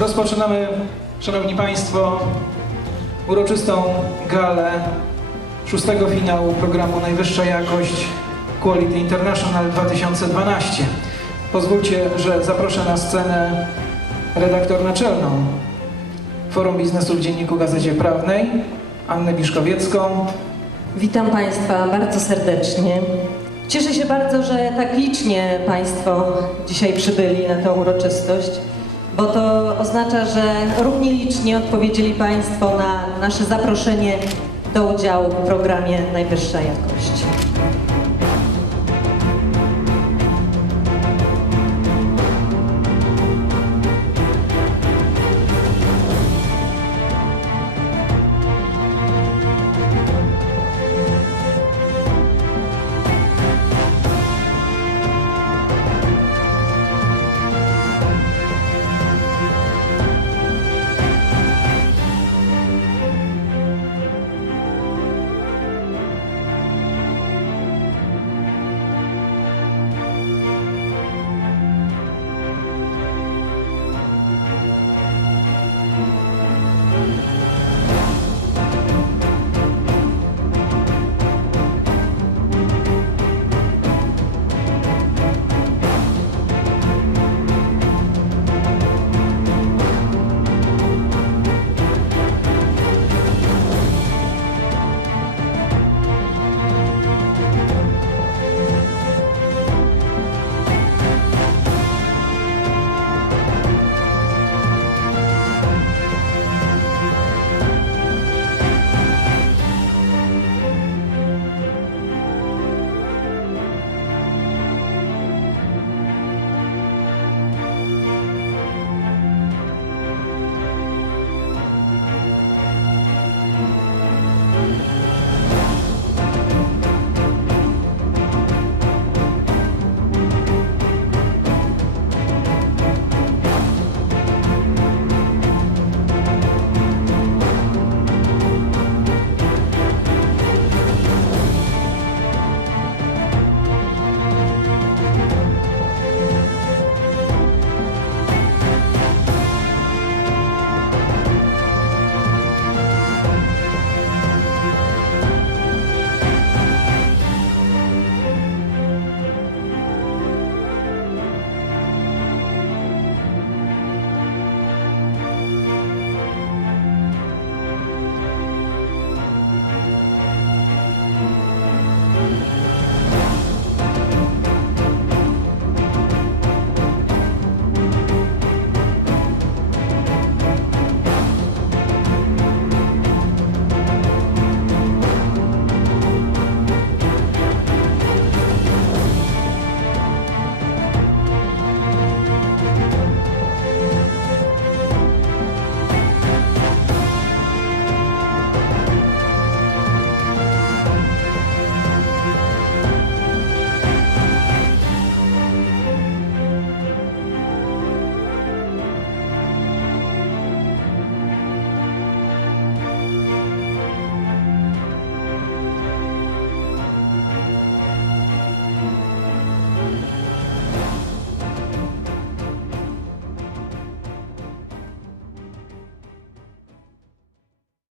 Rozpoczynamy, Szanowni Państwo, uroczystą galę szóstego finału programu Najwyższa Jakość Quality International 2012. Pozwólcie, że zaproszę na scenę redaktor naczelną Forum Biznesu w Dzienniku Gazecie Prawnej, Annę Biszkowiecką. Witam Państwa bardzo serdecznie. Cieszę się bardzo, że tak licznie Państwo dzisiaj przybyli na tę uroczystość, bo to oznacza, że równie licznie odpowiedzieli Państwo na nasze zaproszenie do udziału w programie Najwyższa Jakość.